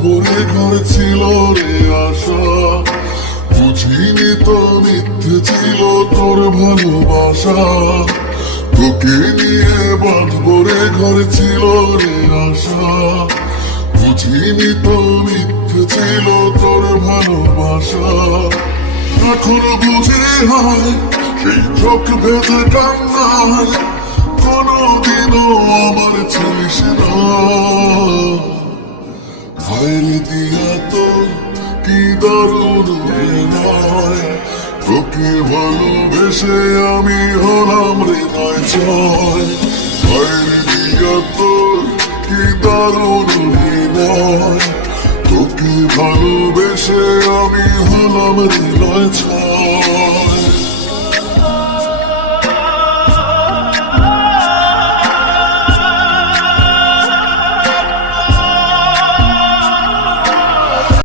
ভরে ঘর ছিল রে আশা, বুঝিনি তো মিথ্যে ছিল তোর ভালোবাসা। তোকে নিয়ে বাঁধ ভরে ঘর ছিল রে আশা, বুঝিনি তো মিথ্যে ছিল তোর ভালোবাসা। এখন বুঝে হয় সেই চোখ ভেজে কান্নায়, কোনদিনও আমার ছিলিস না। ভাইরে দিয়া তো কি দারুণ নয়, তোকে ভালোবেসে আমি হলাম হৃদয় জয়। ভাইরে দিয়া তো কি দারুণ নয়, তোকে ভালোবেসে আমি হলাম হৃদয় জয়।